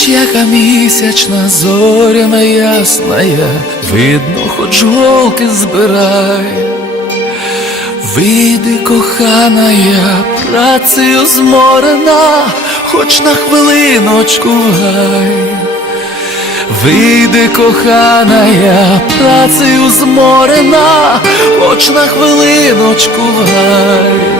Ніч, яка місячна, зоряна ясная, видно, хоч голки збирай. Вийди, кохана, я працею зморена, хоч на хвилиночку гай. Вийди, кохана, я працею зморена, хоч на хвилиночку гай.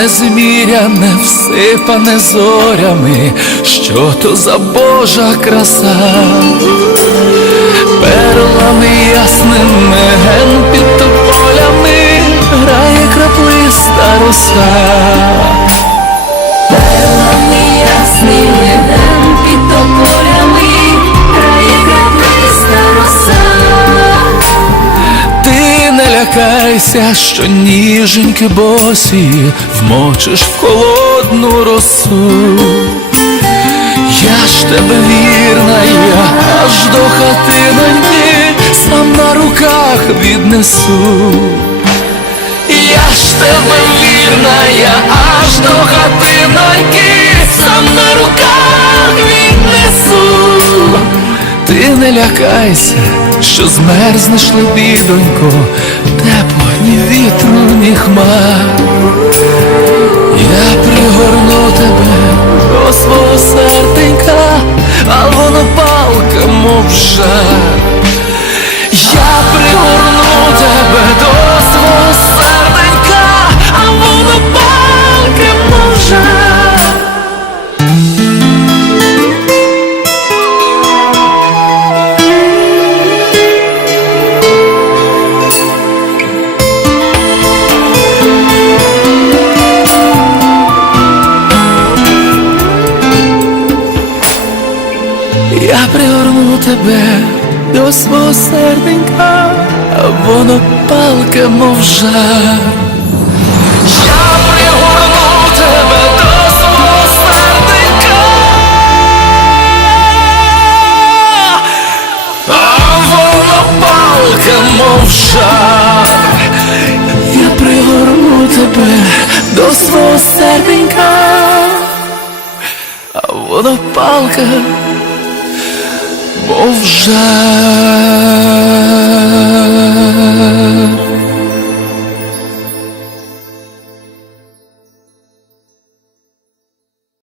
Небо незміряне, всипане зорями, що то за Божа краса. Перлами ясними ген під тополями грає краплиста роса. Лякайся, що ніженьки босі вмочиш в холодну росу. Я ж тебе вірна, я аж до хатиноньки сам на руках віднесу. Я ж тебе вірна, я аж до не лякайся, що змерзнеш лебідонько, тепло ні вітру, ні хмар. Я пригорну тебе до свого серденька, а воно палка, мов жар. Я пригорну тебе до свого серденька, а воно палка, мов жар. Я пригорну тебе до свого серденька, а воно палка, мов жар. Я пригорну тебе до свого серденька, а воно палка, pousar.